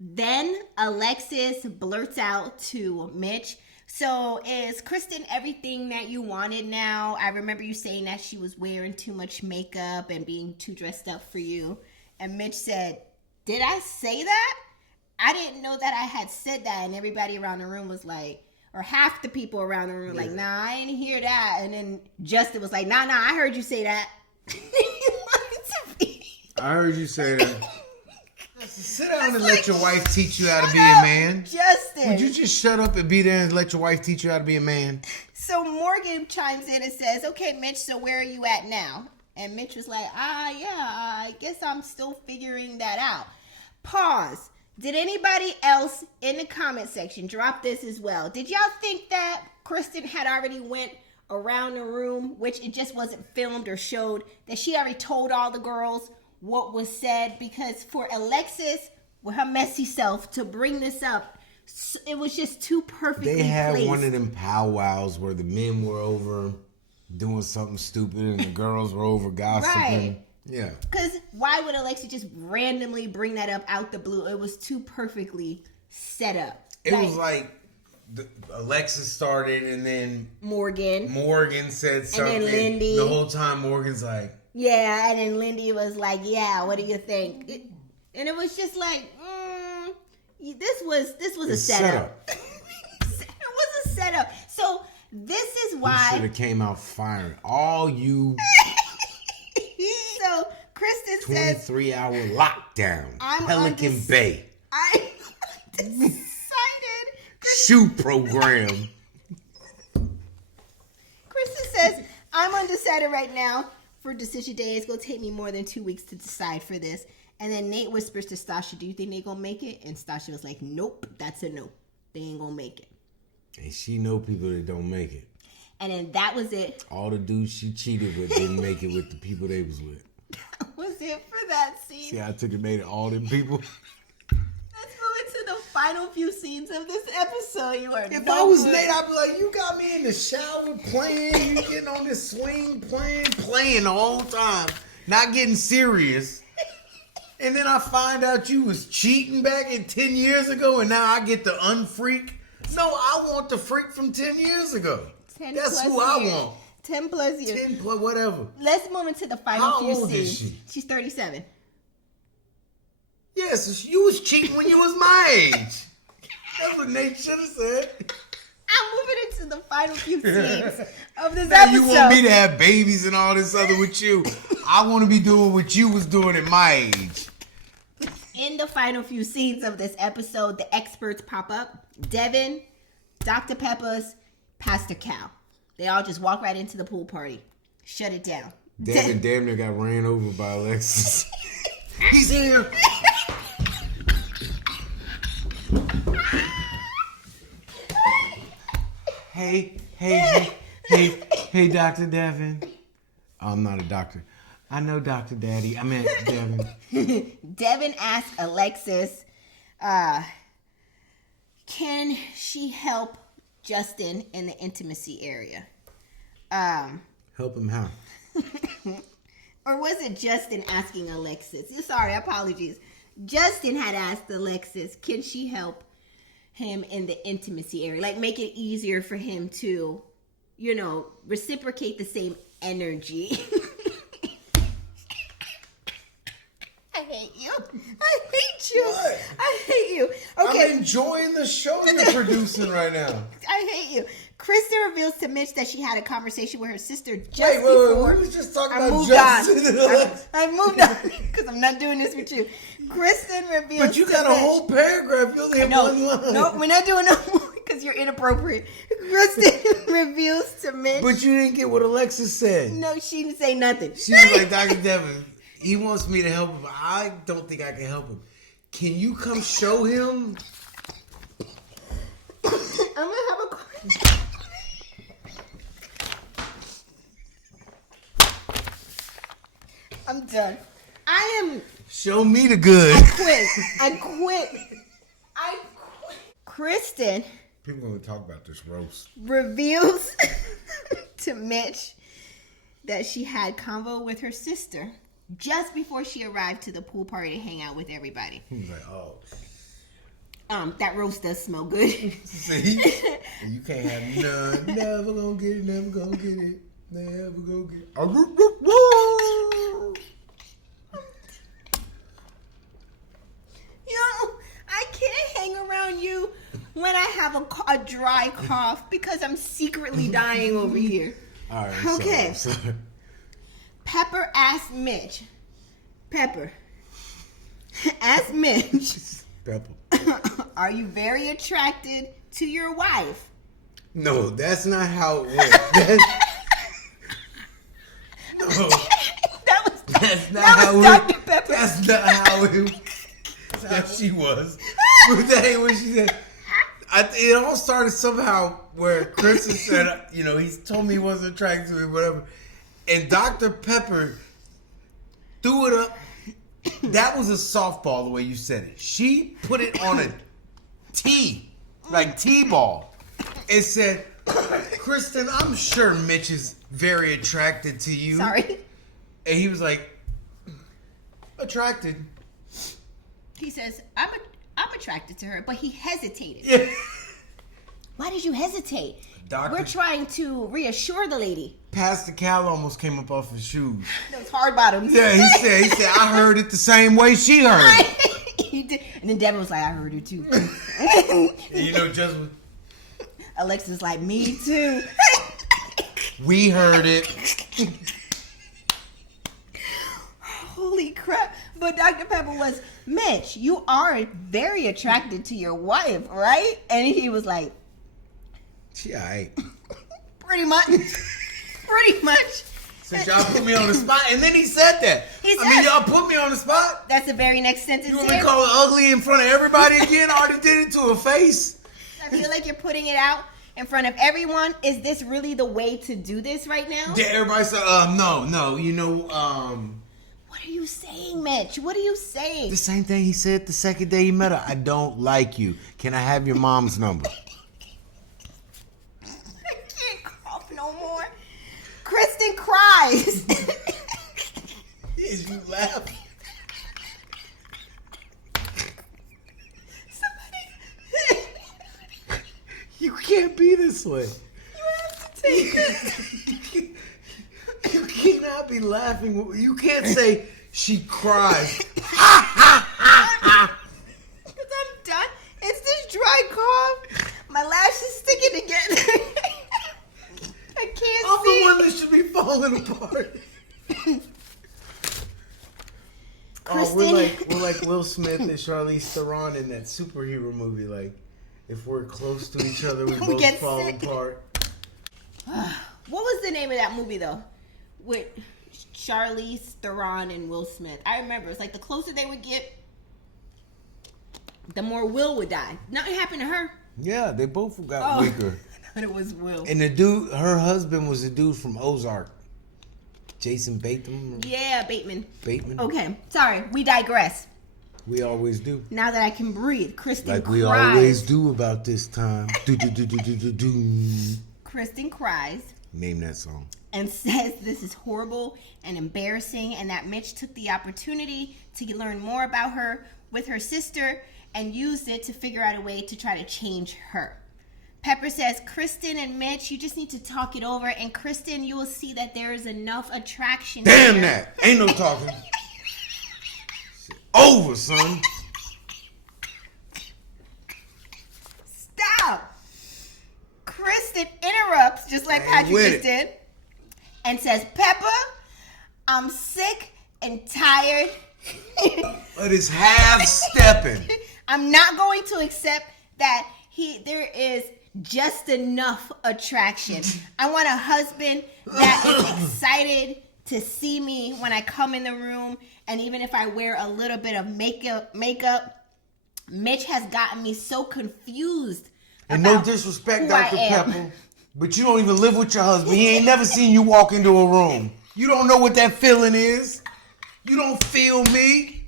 Then Alexis blurts out to Mitch, so is Kristen everything that you wanted now? I remember you saying that she was wearing too much makeup and being too dressed up for you. And Mitch said, did I say that? I didn't know that I had said that. And everybody around the room was like, or half the people around the room were like, nah, I didn't hear that. And then Justin was like, nah, I heard you say that. He lied to me. I heard you say that. Sit down and let your wife teach you how to be Shut a man. up, Justin. Would you just shut up and be there and let your wife teach you how to be a man? So Morgan chimes in and says, okay, Mitch, so where are you at now? And Mitch was like, I guess I'm still figuring that out. Pause. Did anybody else in the comment section drop this as well? Did y'all think that Kristen had already went around the room, which it just wasn't filmed or showed, that she already told all the girls what was said? Because for Alexis, with her messy self, to bring this up, it was just too perfectly They had placed. one of them powwows where the men were over doing something stupid and the girls were over gossiping. Right. Yeah. Because why would Alexis just randomly bring that up out the blue? It was too perfectly set up. It was like Alexis started and then Morgan said something. and then Lindy. The whole time Morgan's like, yeah, and then Lindy was like, yeah, what do you think? And it was just like, this was a setup. It was a setup. So this is why. You should have came out firing. All you. So Kristen says 23-hour lockdown. Pelican Bay. I'm undecided. Shoe program. Kristen says, I'm undecided right now for decision day. It's going to take me more than 2 weeks to decide for this. And then Nate whispers to Stasha, do you think they going to make it? And Stasha was like, nope, that's a no. They ain't going to make it. And she know people that don't make it. And then that was it. All the dudes she cheated with didn't make it with the people they was with. That was it for that scene. See, I took and made it all them people. Let's move into the final few scenes of this episode. You are If no I was good. Nate, I'd be like, you got me in the shower playing, you getting on this swing playing the whole time, not getting serious. And then I find out you was cheating back in 10 years ago and now I get the unfreak. No, I want the freak from 10 years ago. 10 That's plus who I years. want. 10 plus years. 10 plus whatever. Let's move into the final How few old is scenes. she? She's 37. Yes, you was cheating when you was my age. That's what Nate should have said. I'm moving into the final few scenes of this Now episode. you want me to have babies and all this other with you. I want to be doing what you was doing at my age. In the final few scenes of this episode, the experts pop up. Devin, Dr. Pepper's, Pastor Cal. They all just walk right into the pool party. Shut it down. Devin damn near got ran over by Alexis. He's here. Hey, Dr. Devin. I'm not a doctor. I know, Dr. Daddy. I meant Devin. Devin asked Alexis, can she help Justin in the intimacy area? Help him how? Or was it Justin asking Alexis? Sorry, apologies. Justin had asked Alexis, can she help him in the intimacy area? Like, make it easier for him to, you know, reciprocate the same energy. I hate you. I hate you. What? I hate you. Okay. I'm enjoying the show you're producing right now. I hate you. Kristen reveals to Mitch that she had a conversation with her sister just Wait, before. we was just talking I about moved Justin. on. I moved on because I'm not doing this with you. Kristen reveals. But you to got a Mitch- whole paragraph. You only have No, one line. no, we're not doing no more because you're inappropriate. Kristen reveals to Mitch. But you didn't get what Alexis said. No, she didn't say nothing. She was like, Dr. Devin, he wants me to help him. I don't think I can help him. Can you come show him? I'm gonna have a. I'm done. I am. Show me the good. I quit. Kristen People are going to talk about this roast. reveals to Mitch that she had convo with her sister just before she arrived to the pool party to hang out with everybody. He was like, oh. That roast does smell good. See? And you can't have none. Never gonna get it. Never gonna get it. Never gonna get it. Yo, I can't hang around you when I have a dry cough because I'm secretly dying over here. All right. Okay. Sorry. Pepper asked Mitch. Pepper asked Mitch, Pepper. are you very attracted to your wife? No, that's not how it went. No. That's not that how was it Dr. Pepper. That's not how it. That she was. But that ain't what she said. It all started somehow where Kristen said, you know, he told me he wasn't attracted to me, whatever. And Dr. Pepper threw it up. That was a softball the way you said it. She put it on a tee, like T-ball, and said, Kristen, I'm sure Mitch is very attracted to you. Sorry. And he was like, attracted. He says, I'm attracted to her, but he hesitated. Yeah. Why did you hesitate? Doctor- We're trying to reassure the lady. Pastor Cal almost came up off his shoes. Those hard bottoms. Yeah, he said, I heard it the same way she heard it. He did. And then Devin was like, I heard it too. And you know, just Alexis was like, me too. we heard it. Holy crap. But Dr. Pepper was, Mitch, you are very attracted to your wife, right? And he was like, She all right. pretty much. Pretty much. Since y'all put me on the spot, and then he said that. He I mean, said- y'all put me on the spot. That's the very next sentence. You want me here. to call her ugly in front of everybody again? I already did it to her face. I feel like you're putting it out in front of everyone. Is this really the way to do this right now? Yeah, everybody said, no, you know, What are you saying, Mitch? What are you saying? the same thing he said the second day he met her. I don't like you. Can I have your mom's number? I can't cough no more. Kristen cries. Is you laughing? Somebody. You can't be this way. You have to take it. You cannot be laughing. You can't say she cries. Because I'm done. It's this dry cough. My lash is sticking together. I can't I'm see. the one that should be falling apart. Oh, we're like Will Smith and Charlize Theron in that superhero movie. Like, if we're close to each other, we both get fall sick. apart. What was the name of that movie though? With Charlize Theron and Will Smith. I remember it's like the closer they would get, the more Will would die. Nothing happened to her. Yeah, they both got Oh. weaker. I thought it was Will. And the dude, her husband was a dude from Ozark. Jason Bateman. Yeah, Bateman. Bateman. Okay, sorry, we digress. We always do. Now that I can breathe, Kristen Like cries. we always do about this time. Do. Kristen cries Name that song. and says this is horrible and embarrassing, and that Mitch took the opportunity to learn more about her with her sister and used it to figure out a way to try to change her. Pepper says, Kristen and Mitch, you just need to talk it over, and Kristen, you will see that there is enough attraction Damn here. that. Ain't no talking. Shit over, son. Stop. Kristen interrupts, just like Patrick with just it. did, and says, Pepper, I'm sick and tired. But it's half stepping. I'm not going to accept that there is just enough attraction. I want a husband that is excited to see me when I come in the room, and even if I wear a little bit of makeup. Mitch has gotten me so confused. And no about disrespect, who I Dr. am. Pepper, but you don't even live with your husband. He ain't never seen you walk into a room. You don't know what that feeling is. You don't feel me.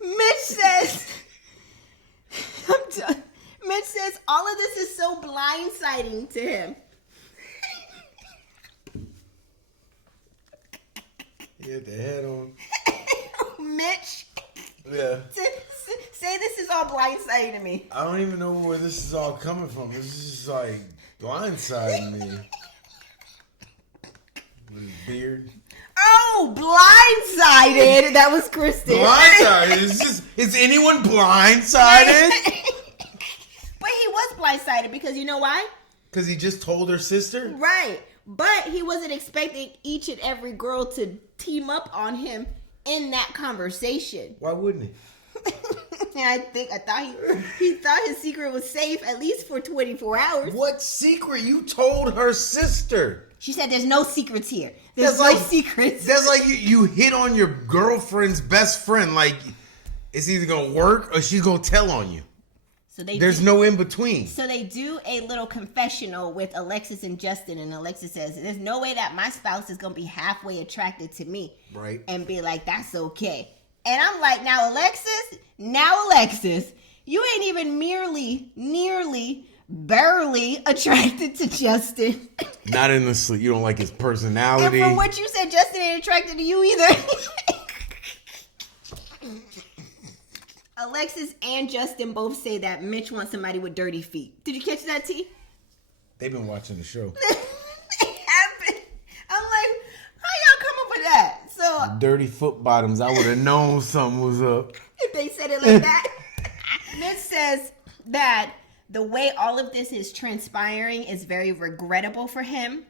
Mitch says, I'm done. Mitch says all of this is so blindsiding to him. You hit the head on. Mitch, Yeah. say this is all blindsiding to me. I don't even know where this is all coming from. This is just like blindsiding me. With his beard. Oh, blindsided. That was Kristen. Blindsided? Is anyone blindsided? But he was blindsided because you know why? Because he just told her sister? Right. But he wasn't expecting each and every girl to team up on him in that conversation. Why wouldn't he? And I thought he thought his secret was safe at least for 24 hours. What secret? You told her sister. She said there's no secrets here. There's That's no like- secrets. That's like you hit on your girlfriend's best friend. Like, it's either going to work or she's going to tell on you. So There's no in between. So they do a little confessional with Alexis and Justin, and Alexis says, there's no way that my spouse is going to be halfway attracted to me. Right. And be like, that's okay. And I'm like, now Alexis, you ain't even nearly, barely attracted to Justin. Not in the sleep. You don't like his personality. And from what you said, Justin ain't attracted to you either. Alexis and Justin both say that Mitch wants somebody with dirty feet. Did you catch that, T? They've been watching the show. I'm like, how y'all come up with that? So Dirty foot bottoms. I would have known something was up. if they said it like that, Mitch says that the way all of this is transpiring is very regrettable for him.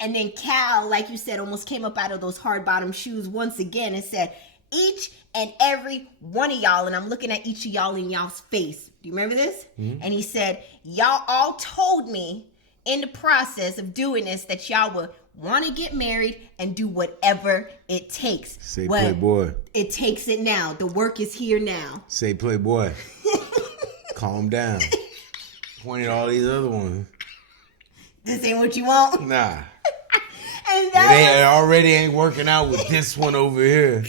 And then Cal, like you said, almost came up out of those hard bottom shoes once again and said, each and every one of y'all, and I'm looking at each of y'all in y'all's face. Do you remember this? Mm-hmm. And he said, y'all all told me in the process of doing this that y'all would want to get married and do whatever it takes. Say Well, Playboy. It takes it now. The work is here now. Say Playboy. Calm down. Point at all these other ones. This ain't what you want. Nah. And It already ain't working out with this one over here.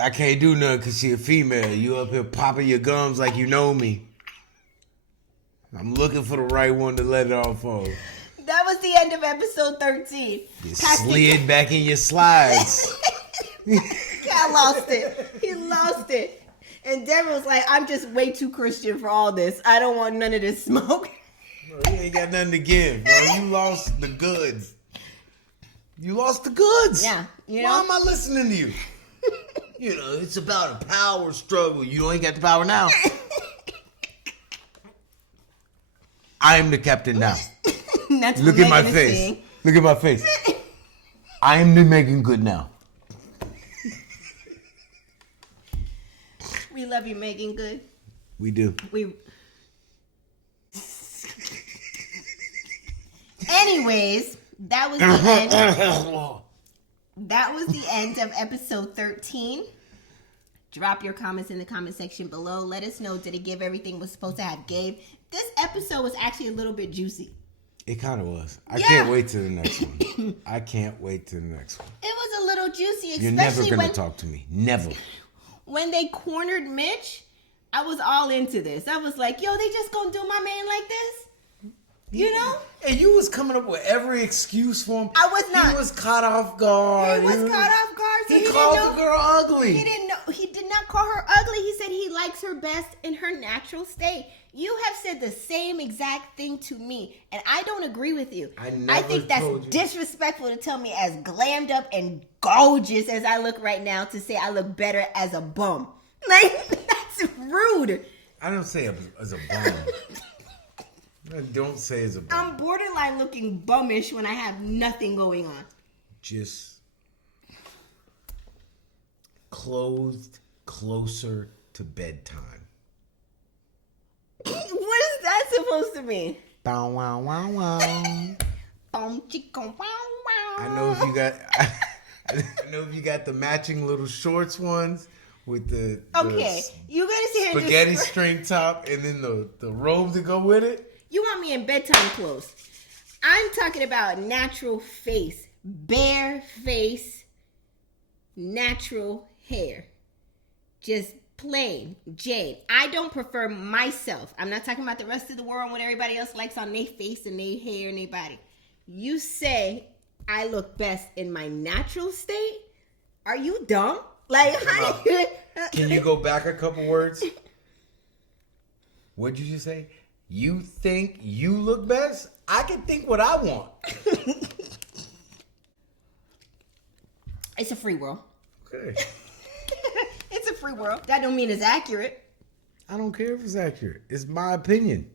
I can't do nothing because she a female. You up here popping your gums like you know me. I'm looking for the right one to let it off on. that was the end of episode 13. You slid back in your slides. Cal lost it. He lost it. And Deborah was like, I'm just way too Christian for all this. I don't want none of this smoke. Bro, you ain't got nothing to give, bro. You lost the goods. You lost the goods. Yeah. You know? Why am I listening to you? You know, it's about a power struggle. You ain't got the power now. I am the captain now. That's Look what at my Megan is face. saying. Look at my face. I am the Megan Good now. We love you, Megan Good. We do. Anyways, that was the end. That was the end of episode 13. Drop your comments in the comment section below. Let us know, did it give everything it was supposed to have gave? This episode was actually a little bit juicy. It kind of was. I Yeah. can't wait to the next one. I can't wait to the next one. It was a little juicy, especially You're never going when, to talk to me. Never. when they cornered Mitch. I was all into this. I was like, yo, they just gonna do my man like this? You know? And you was coming up with every excuse for him. I was not. He was caught off guard. He was caught off guard. So He didn't called know- the girl ugly. He didn't know. He did not call her ugly. He said he likes her best in her natural state. You have said the same exact thing to me, and I don't agree with you. I never think that's told you. disrespectful to tell me as glammed up and gorgeous as I look right now to say I look better as a bum. Like, that's rude. I don't say as a bum. I don't say as a bum. I'm borderline looking bummish when I have nothing going on. Just clothed closer to bedtime. What is that supposed to mean? Bow wow wow wow. Bum chicka wow wow. I know if you got I know if you got the matching little shorts ones with the Okay, you gotta sit here and spaghetti just... string top and then the robe to go with it. You want me in bedtime clothes. I'm talking about natural face, bare face, natural hair. Just plain Jane. I don't prefer myself. I'm not talking about the rest of the world, what everybody else likes on their face and their hair and their body. You say I look best in my natural state? Are you dumb? Like, how do you... Can you go back a couple words? What'd you just say? You think you look best? I can think what I want. It's a free world. Okay. It's a free world. That don't mean it's accurate. I don't care if it's accurate. It's my opinion.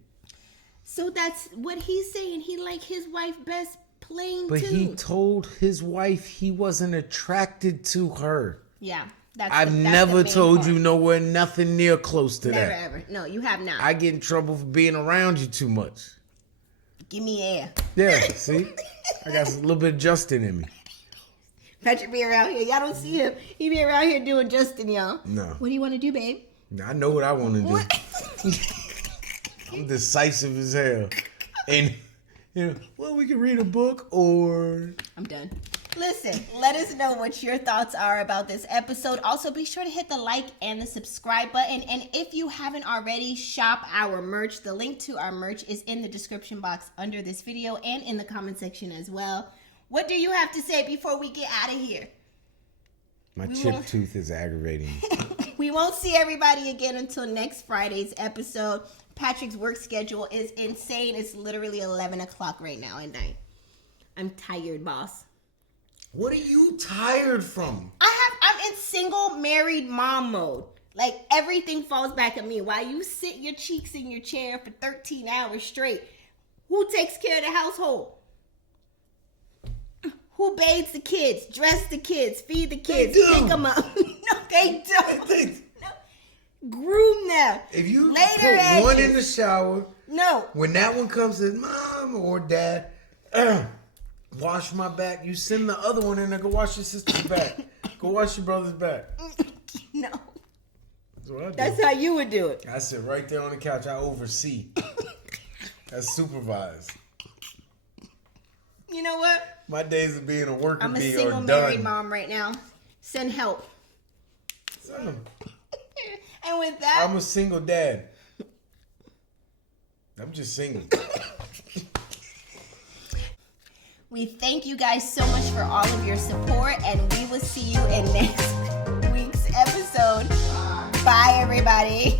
So that's what he's saying. He like his wife best plain But too. he told his wife he wasn't attracted to her. Yeah. That's I've the never main told part. you nowhere nothing near close to Never that. ever. No, you have not. I get in trouble for being around you too much. Give me air. Yeah, see? I got a little bit of Justin in me. Patrick be around here. Y'all don't see him. He be around here doing Justin, y'all. No. What do you want to do, babe? I know what I want to do. What? I'm decisive as hell. And, you know, well, we can read a book or... I'm done. Listen, let us know what your thoughts are about this episode. Also, be sure to hit the like and the subscribe button. And if you haven't already, shop our merch. The link to our merch is in the description box under this video and in the comment section as well. What do you have to say before we get out of here? My chipped tooth is aggravating me. We won't see everybody again until next Friday's episode. Patrick's work schedule is insane. It's literally 11 o'clock right now at night. I'm tired, boss. What are you tired from? I'm in single married mom mode. Like everything falls back at me. While you sit your cheeks in your chair for 13 hours straight, who takes care of the household? Who bathes the kids, dress the kids, feed the kids, do. pick them up? No, they don't. They- Groom them. If you Later put one edges. in the shower, No. when that one comes and says, Mom or Dad, wash my back, you send the other one in there, go wash your sister's back. Go wash your brother's back. No. That's what I do. That's how you would do it. I sit right there on the couch. I oversee. I supervise. You know what? My days of being a worker I'm a bee single are married done. mom right now. Send help. Send 'em. And with that, I'm a single dad. I'm just single. we thank you guys so much for all of your support, and we will see you in next week's episode. Bye, everybody.